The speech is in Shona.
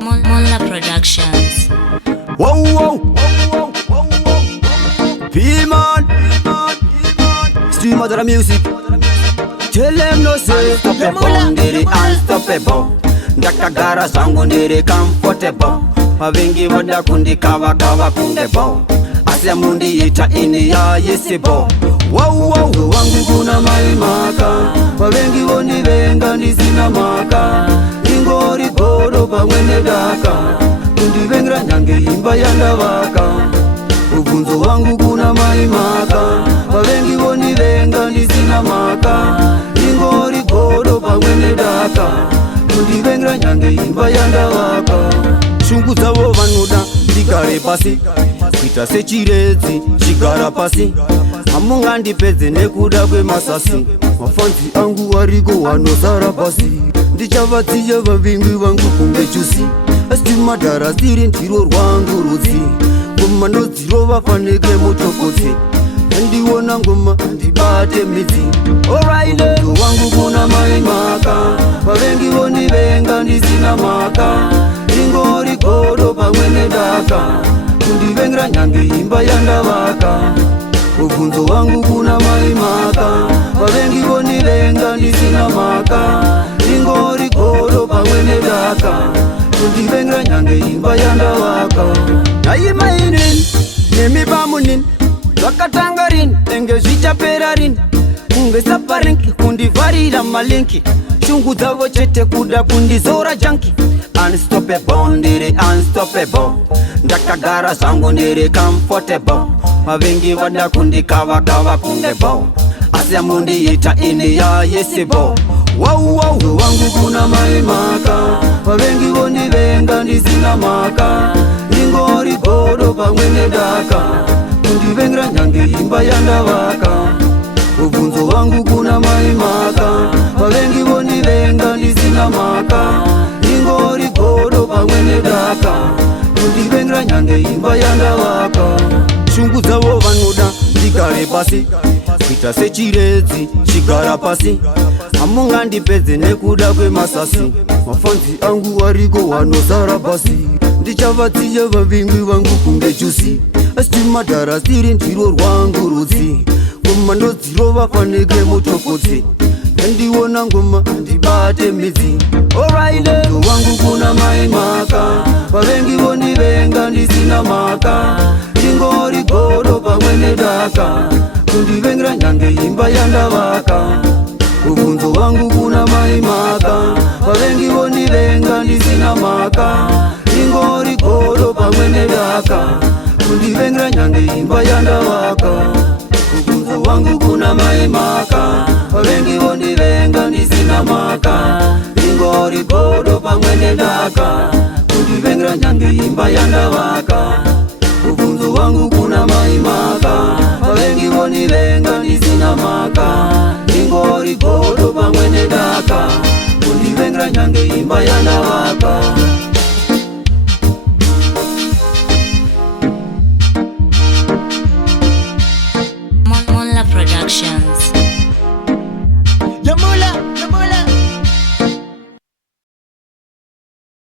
Mola Productions. Whoa, whoa, whoa, whoa, whoa. P-Man, stream of the music. Tell them no say unstoppable, ndiri unstoppable. Ndakagara zangu ndiri comfortable. Mavingi vada kundi kawa kundebo. Asya mundi ita ini ya yesibo. Wow, wow, wangu kuna maimaka. Mavingi woni venga nisina maka. Ingori kodo pa mwene daka. Kundi vengra nyange imba yanda waka. Ufunzo wangu kuna maimaka. Mavingi woni venga nisina maka. Ingori kodo pa mwene daka. Kundi vengra nyange imba yanda waka. Shungu zawo vanuda ndigare pasi. Kuita sechirezi chigara pasi. Amunga ndipedze nekuda kwemasasi. Mafanzi angu wariko wanosara pasi. Ndichavadziya vavingwi vangu kunge chusi. Asti madhara siri ndiro rwangu rudzi. Ngoma ndodzirova fanike mutokotsi. Andiona ngoma ndibate midzi. Alright, wangu kuna maimaka. Vavengi voni venga ndisina maka. Ingori kodo pamwene daka. Kundivengra nyange imba yanda waka. Ufunzo wangu kuna maimaka. Vavengi voni venga ndisina maka. Ingori kodo pamwene daka. Kundivengra nyange imba yanda waka. Naima inin, nemi bamunin. Wakatangarin, enge zvichaperarin. Kunge saparinki, kundivarira malinki. Shungu dzavo chete kuda kundizora janki. Unstoppable, ndiri unstoppable. Ndakagara zangu ndiri comfortable. Mavingi vada kundi kawa kundebo. Asya mundi ita ini ya yesibo. Wow, wow, wangu kuna maimaka. Mavingi voni venga ndisina maka. Ingori kodo pamwene daka. Kundi vengra nyange imba yanda waka. Ufunzo wangu kuna maimaka. Mavingi voni venga ndisina maka. Ingori kodo pamwene daka. Kundi vengra nyange imba yanda waka. Shungu zawo vanuda ndigare pasi. Kuita sechirezi chigara pasi. Amunga ndipedze nekuda kwemasasi. Mafanzi angu wariko wanosara pasi. Ndichavadziya vavingwi vangu kunge chusi. Asti madhara siri ndiro rwangu rudzi. Ngoma ndodzirova fanike mutokotsi. Andiona ngoma ndibate midzi. Alright, wangu kuna maimaka. Vavengi voni venga ndisina maka. Ingori kodo pamwene daka. Kundivengra nyange imba yanda waka. Ufunzo wangu kuna maimaka. Vavengi voni venga ndisina maka. Ingori kodo pamwene daka. Kundivengra nyange imba yanda waka. Ufunzo wangu kuna maimaka. Vavengi voni venga ndisina maka. Ingori kodo pamwene daka. Kundivengra nyange imba yanda waka. Ufunzo wangu kuna maimaka. Vavengi voni venga ndisina maka. Ingori kodo pamwene daka. Kundivengra nyange imba yanda waka.